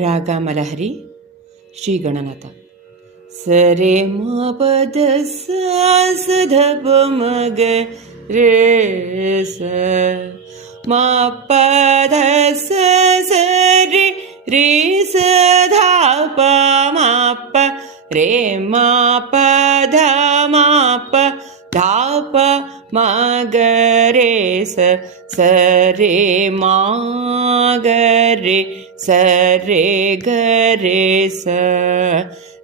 ರಾಗ ಮಲಹರಿ ಶ್ರೀ ಗಣನಾಥ. ಸರೆ ಮ ಪದ ಸ ಧ ಪ ಮ ಗ ರೇ ಸ ಮ ಪದ ಸ ಸ ರೇ ರೇ ಸ ಧ ಪ ಮ ಪ ರೇ ಮ ಪ ಧ ಮ ಪ ಧ ಪ ಮ ಗ ರೇ ಸ ಸ ರೇ ಮ ಗ ರೇ ಸ ರೇ ಗ ರೇ ಸ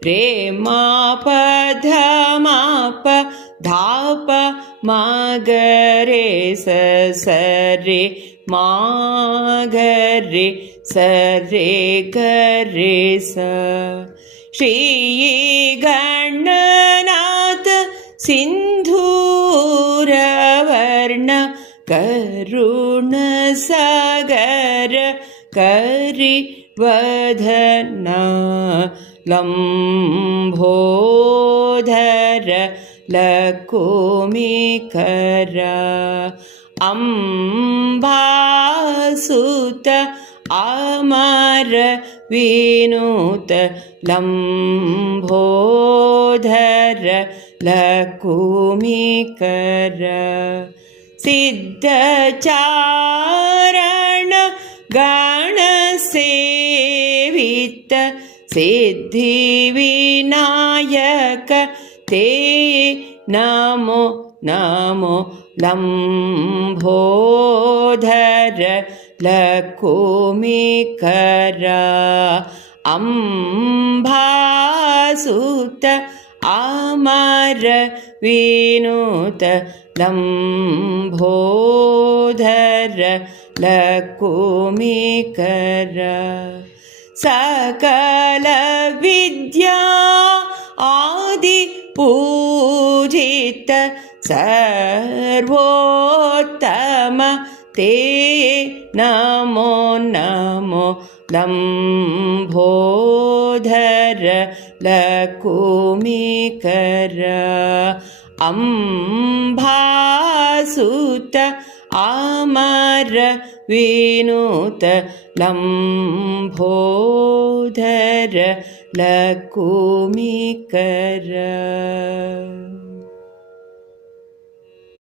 ರೇ ಮ ಪ ಧ ಮ ಪ ಧ ಪ ಮ ಗ ರೇ ಸ ಸ ರೇ ಮ ಗ ರೇ ಸ ರೇ ಗ ರೇ ಸ. ಶ್ರೀ ಗಣನಾಥ ಸಿಂಧೂರವರ್ಣ ಕರುಣ ಸಾಗರ ಕರಿವದನ ಲಂಬೋಧರ ಲಕುಮಿಕರ ಅಂಬಾಸುತ ಅಮರ ವಿನೂತ ಲಂಬೋಧರ ಲಕುಮಿಕರ ಸಿದ್ಧಚಾರಣ ಗಣ ಸೇವಿತ ಸಿದ್ಧಿವಿನಾಯಕ ತೇ ನಮೋ ನಮೋ ಲಂಬೋಧರ ಲಕುಮಿಕರ ಅಂಬಾಸುತ ಅಮರ ವಿನೂತ ಲಂಬೋಧರ ಲಕುಮಿಕರ ಸಕಲ ವಿದ್ಯಾ ಆದಿ ಪೂಜಿತ ಸರ್ವೋತ್ತಮ ತೇ ನಮೋ ನಮೋ ಲಂಬೋಧರ ಲಕುಮಿಕರ ಅಂಬಾಸುತ ಅಮರ ವಿನೂತ ಲಂಬೋಧರ ಲಕುಮಿಕರ.